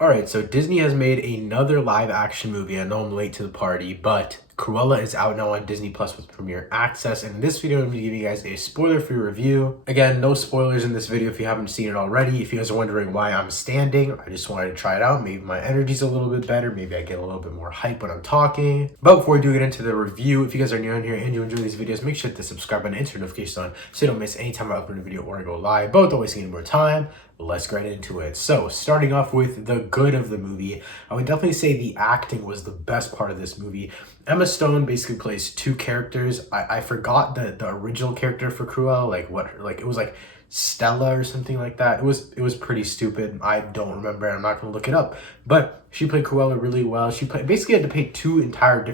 Alright, so Disney has made another live action movie. I know I'm late to the party, but Cruella is out now on Disney Plus with Premiere Access. And in this video, I'm going to give you guys a spoiler-free review. Again, no spoilers in this video if you haven't seen it already. If you guys are wondering why I'm standing, I just wanted to try it out. Maybe my energy's a little bit better. Maybe I get a little bit more hype when I'm talking. But before we do get into the review, if you guys are new in here and you enjoy these videos, make sure to hit the subscribe button and turn notifications on so you don't miss any time I upload a video or I go live. But without wasting any more time, let's get into it. So starting off with the good of the movie, I would definitely say the acting was the best part of this movie. Emma Stone basically plays two characters. I forgot the original character for Cruella, it was like Stella or something like that. It was pretty stupid. I don't remember. I'm not gonna look it up. But she played Cruella really well. She basically had to play two entirely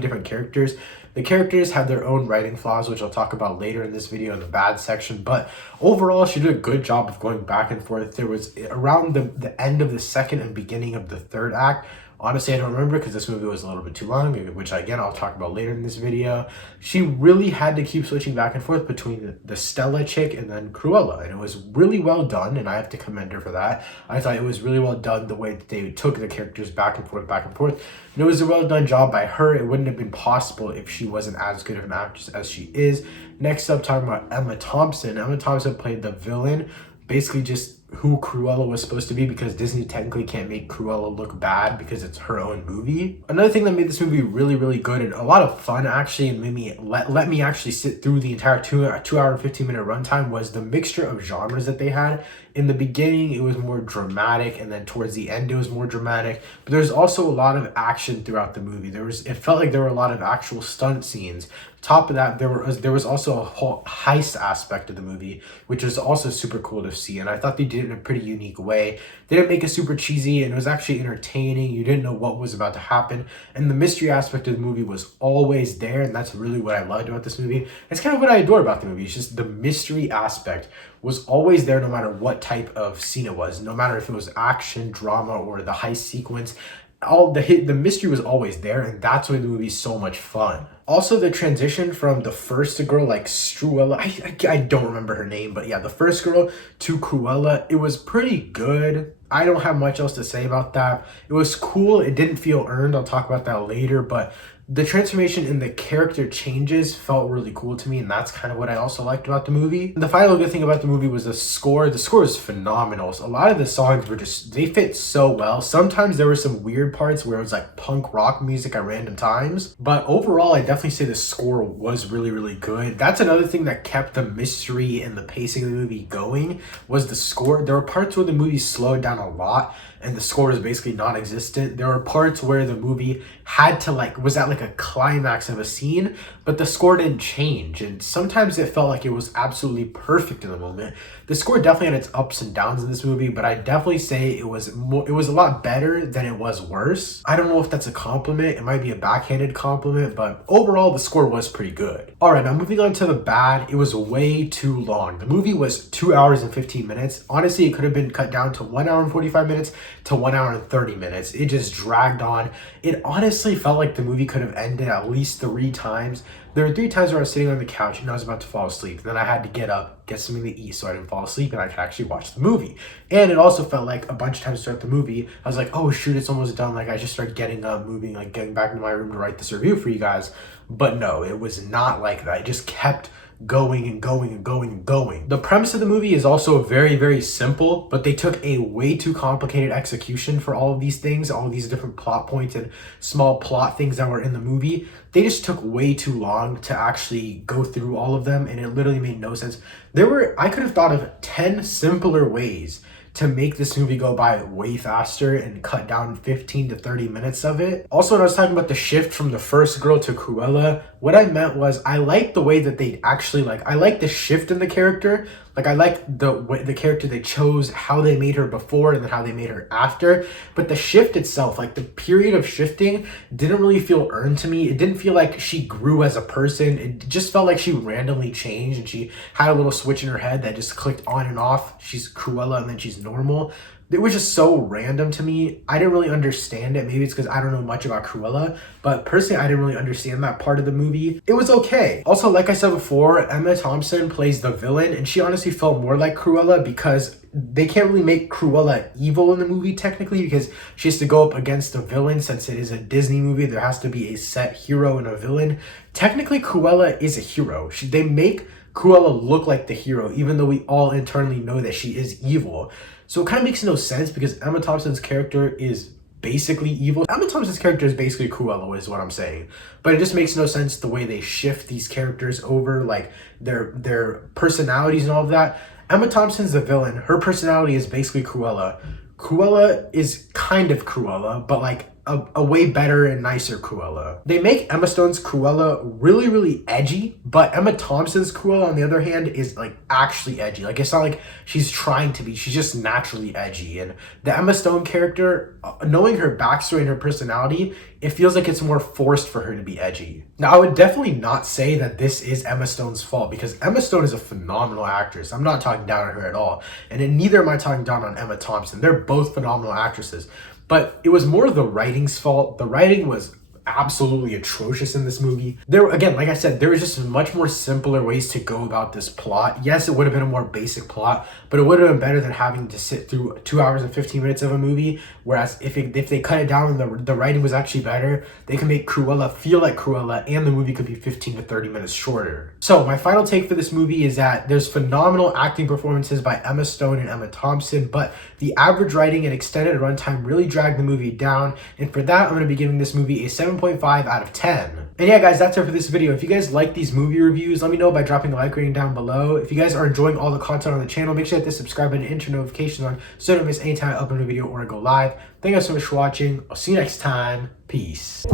different characters. The characters have their own writing flaws, which I'll talk about later in this video in the bad section. But overall, she did a good job of going back and forth. There was around the end of the second and beginning of the third act. Honestly, I don't remember because this movie was a little bit too long, which again, I'll talk about later in this video. She really had to keep switching back and forth between the Stella chick and then Cruella. And it was really well done, and I have to commend her for that. I thought it was really well done the way that they took the characters back and forth, back and forth. And it was a well done job by her. It wouldn't have been possible if she wasn't as good of an actress as she is. Next up, talking about Emma Thompson. Emma Thompson played the villain, basically just who Cruella was supposed to be, because Disney technically can't make Cruella look bad because it's her own movie. Another thing that made this movie really, really good and a lot of fun actually, and made me let me actually sit through the entire 2 hour and 15-minute runtime, was the mixture of genres that they had. In the beginning, it was more dramatic, and then towards the end, it was more dramatic. But there's also a lot of action throughout the movie. It felt like there were a lot of actual stunt scenes. Top of that, there was also a whole heist aspect of the movie, which was also super cool to see. And I thought they did it in a pretty unique way. They didn't make it super cheesy, and it was actually entertaining. You didn't know what was about to happen. And the mystery aspect of the movie was always there, and that's really what I loved about this movie. It's kind of what I adore about the movie. It's just the mystery aspect was always there no matter what type of scene it was, no matter if it was action, drama, or the heist sequence. The mystery was always there, and that's why the movie's so much fun. Also, the transition from the first girl, like Cruella, I don't remember her name, but yeah, the first girl to Cruella, it was pretty good. I don't have much else to say about that. It was cool. It didn't feel earned. I'll talk about that later, but the transformation in the character changes felt really cool to me, and that's kind of what I also liked about the movie. And the final good thing about the movie was the score. The score is phenomenal. So a lot of the songs were they fit so well. Sometimes there were some weird parts where it was like punk rock music at random times, but overall, I definitely say the score was really, really good. That's another thing that kept the mystery and the pacing of the movie going, was the score. There were parts where the movie slowed down a lot, and the score is basically non-existent. There were parts where the movie had to was at a climax of a scene, but the score didn't change, and sometimes it felt like it was absolutely perfect in the moment. The score definitely had its ups and downs in this movie, but I definitely say it was a lot better than it was worse. I don't know if that's a compliment. It might be a backhanded compliment, but overall the score was pretty good. All right, now moving on to the bad. It was way too long. The movie was 2 hours and 15 minutes. Honestly, it could have been cut down to 1 hour and 45 minutes to 1 hour and 30 minutes. It just dragged on. It honestly felt like the movie could have ended at least 3 times. There were 3 times where I was sitting on the couch and I was about to fall asleep. Then I had to get up, get something to eat so I didn't fall asleep and I could actually watch the movie. And it also felt like a bunch of times throughout the movie, I was like, oh shoot, it's almost done. I just started getting up, moving, getting back into my room to write this review for you guys. But no, it was not like that. It just kept going and going and going and going. The premise of the movie is also very, very simple, but they took a way too complicated execution for all of these things, all of these different plot points and small plot things that were in the movie. They just took way too long to actually go through all of them, and it literally made no sense. I could have thought of 10 simpler ways to make this movie go by way faster and cut down 15 to 30 minutes of it. Also, when I was talking about the shift from the first girl to Cruella, what I meant was I like the way that they actually I like the shift in the character. I like the character they chose, how they made her before and then how they made her after. But the shift itself, the period of shifting, didn't really feel earned to me. It didn't feel like she grew as a person. It just felt like she randomly changed and she had a little switch in her head that just clicked on and off. She's Cruella and then she's normal. It was just so random to me. I didn't really understand it. Maybe it's because I don't know much about Cruella, but personally, I didn't really understand that part of the movie. It was okay. Also, like I said before, Emma Thompson plays the villain, and she honestly felt more like Cruella because they can't really make Cruella evil in the movie technically, because she has to go up against a villain. Since it is a Disney movie, there has to be a set hero and a villain. Technically, Cruella is a hero. They make Cruella look like the hero, even though we all internally know that she is evil. So it kind of makes no sense because Emma Thompson's character is basically evil. Emma Thompson's character is basically Cruella, is what I'm saying. But it just makes no sense the way they shift these characters over, like their personalities and all of that. Emma Thompson's the villain. Her personality is basically Cruella. Cruella is kind of Cruella, but like a way better and nicer Cruella. They make Emma Stone's Cruella really, really edgy, but Emma Thompson's Cruella, on the other hand, is like actually edgy. Like, it's not like she's trying to be, she's just naturally edgy. And the Emma Stone character, knowing her backstory and her personality, it feels like it's more forced for her to be edgy. Now, I would definitely not say that this is Emma Stone's fault, because Emma Stone is a phenomenal actress. I'm not talking down on her at all. And then neither am I talking down on Emma Thompson. They're both phenomenal actresses. But it was more the writing's fault. The writing was absolutely atrocious in this movie. There, again, like I said, there was just much more simpler ways to go about this plot. Yes, it would have been a more basic plot, but it would have been better than having to sit through 2 hours and 15 minutes of a movie. Whereas if they cut it down and the writing was actually better, they can make Cruella feel like Cruella, and the movie could be 15 to 30 minutes shorter. So my final take for this movie is that there's phenomenal acting performances by Emma Stone and Emma Thompson, but the average writing and extended runtime really dragged the movie down. And for that, I'm going to be giving this movie a 7.5 out of 10. And yeah, guys, that's it for this video. If you guys like these movie reviews, let me know by dropping a like rating down below. If you guys are enjoying all the content on the channel, make sure to hit the subscribe button and turn notifications on so you don't miss any time I upload a video or I go live. Thank you guys so much for watching. I'll see you next time. Peace.